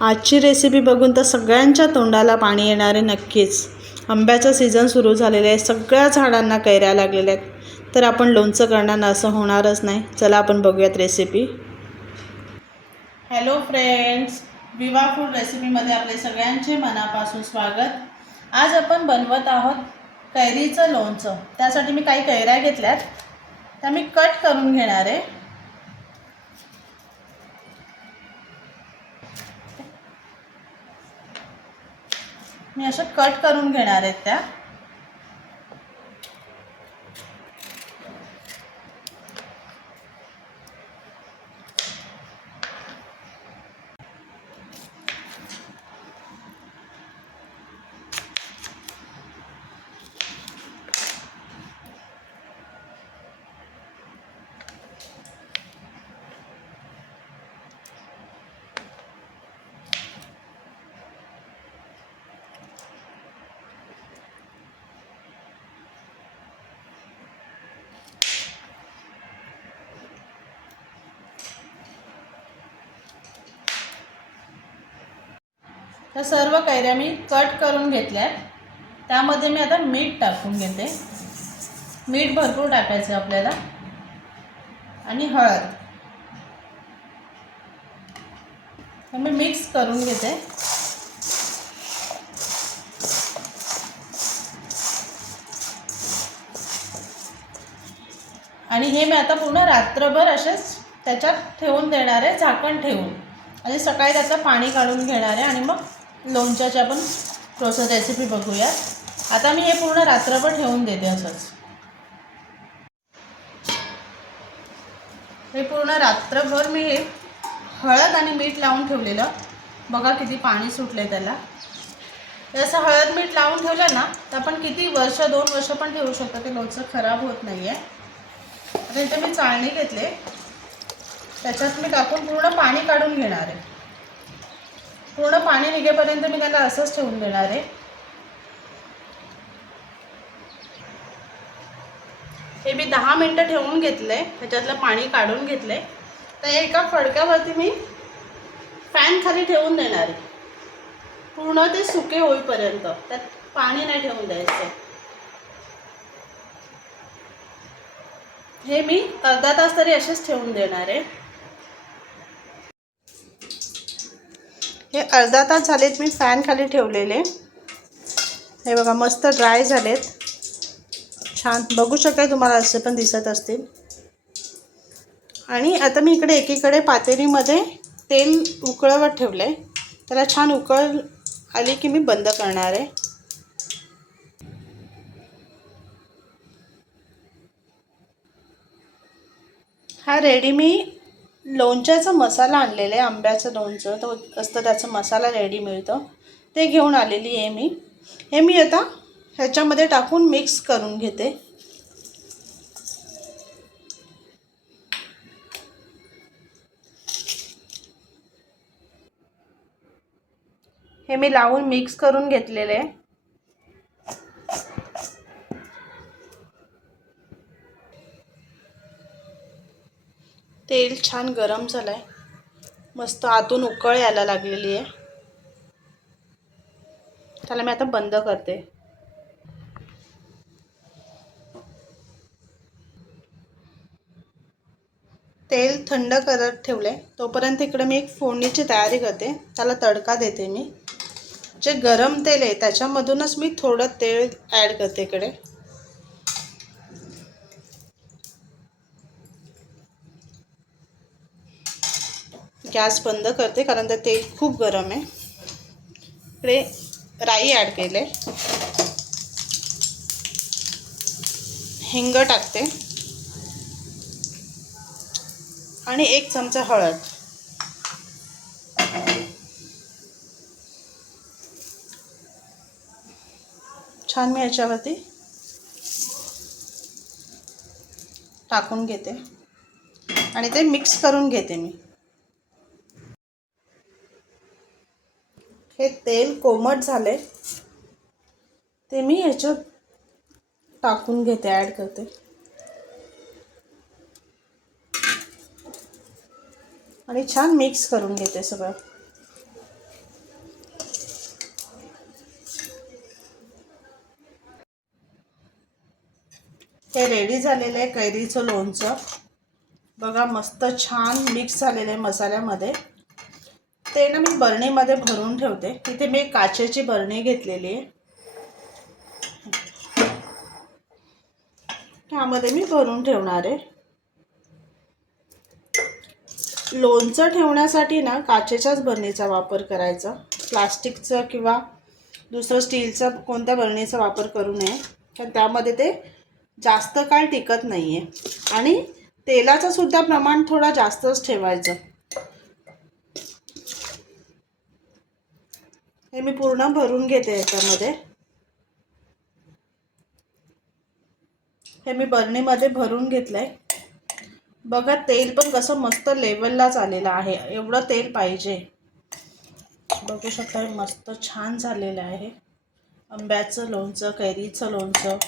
आजची रेसिपी बघून तर सगळ्यांच्या तोंडाला पाणी येणारे नक्कीच. आंब्याचा सीझन सुरू झालेला आहे. सगळ्या झाडांना कैऱ्या लागलेल्या आहेत. तर आपण लोणचं करणार ना असं होणारच नाही. चला आपण बघूयात recipe hello friends Viva food रेसिपीमध्ये आपले सगळ्यांचे मनापासून स्वागत. आज आपण बनवत आहोत कैरीचं लोणचं. त्यासाठी मी काही कैऱ्या घेतल्यात. त्या मी कट करून घेणार आहे. मी अशा कट करून घेणार आहेत त्या. त्या सर्व कैऱ्या मी कट करून घेतल्या त्यामध्ये मी आता मीठ टाकून घेते. मीठ भरपूर टाकायचं आपल्याला. आणि हळद. मी मिक्स करून घेते. आणि हे मी आता पूर्ण रात्रभर असेच त्याच्यात ठेवून देणार आहे झाकण ठेवून. आणि सकाळी त्याचं पाणी काढून घेणार आहे आणि मग लोणच्याची आपण प्रोसेस रेसिपी बघूया आता मी हे पूर्ण रात्रभर ठेवून देते असंच. हे पूर्ण रात्रभर मी हे हळद आणि मीठ लावून ठेवलेलं. बघा किती पाणी सुटले त्याला. असं हळद मीठ लावून ठेवलं ना तर आपण किती वर्ष दोन वर्ष पण ठेवू शकतो. ते लोणचं खराब होत नाही आहे आता इथे मी चाळणी घेतले. त्याच्यात मी टाकून पूर्ण पाणी काढून घेणार आहे. पूर्ण पाणी निघेपर्यंत मी त्याला असंच ठेवून देणार आहे. हे मी दहा मिनटं ठेवून घेतलं आहे त्याच्यातलं पाणी काढून घेतलं आहे तर एका फडक्यावरती मी फॅन खाली ठेवून देणार आहे. पूर्ण ते सुके होईपर्यंत त्यात पाणी नाही ठेवून द्यायचं. हे मी अर्धा तास तरी असेच ठेवून देणार आहे. हे अर्धा तास झालेत मी फॅन खाली ठेवलेले. हे बघा मस्त ड्राय झालेत. छान. बघू शकाय तुम्हाला असे पण दिसत असतील. आणि आता मी इकडे एकीकडे पातेलीमध्ये तेल उकळवत ठेवलं आहे त्याला छान उकळ आली की मी बंद करणार आहे. हा रेडी मी लोणच्याचा मसाला आणलेला आहे आंब्याचं लोणचं तो असतं त्याचा मसाला रेडी मिळतो. ते घेऊन आलेली आहे मी. हे मी आता ह्याच्यामध्ये टाकून मिक्स करून घेते. हे मी लावून मिक्स करून घेतलेले आहे. तेल छान गरम झालं आहे मस्त आतून उकळ यायला लागलेली आहे. त्याला मी आता बंद करते. तेल थंड करत ठेवले तोपर्यंत इकडे मी एक फोडणीची तयारी करते. त्याला तडका देते मी. जे गरम तेल आहे त्याच्यामधूनच मी थोडं तेल ॲड करते इकडे. गॅस बंद करते कारण ते तेल खूप गरम आहे. इकडे राई ॲड केले. हिंग टाकते. आणि एक चमचा हळद. छान मी याच्यावरती टाकून घेते. आणि ते मिक्स करून घेते मी. हे तेल कोमट झाले ते मी ह्याच्यात टाकून घेते ॲड करते. आणि छान मिक्स करून घेते सगळं. हे रेडी झालेलं आहे कैरीचं लोणचं. बघा मस्त छान मिक्स झालेलं आहे मसाल्यामध्ये. ते ना मी बरणीमध्ये भरून ठेवते. तिथे मी एक काचेची बरणी घेतलेली आहे. त्यामध्ये मी भरून ठेवणार आहे. लोणचं ठेवण्यासाठी ना काचेच्याच बरणीचा वापर करायचा. प्लास्टिकचं किंवा दुसरं स्टीलचं कोणत्या बरणीचा वापर करू नये. कारण त्यामध्ये ते जास्त काळ टिकत नाही आहे आणि तेलाचं सुद्धा प्रमाण थोडा जास्तच ठेवायचं. मी पूर्ण भरून घेते याच्यामध्ये. हे मी बरणीमध्ये भरून घेतलंय. बघा तेल पण कसं मस्त लेवललाच आलेलं आहे. एवढं तेल पाहिजे. बघू शकता मस्त छान झालेलं आहे. आंब्याचं लोणचं कैरीचं लोणचं.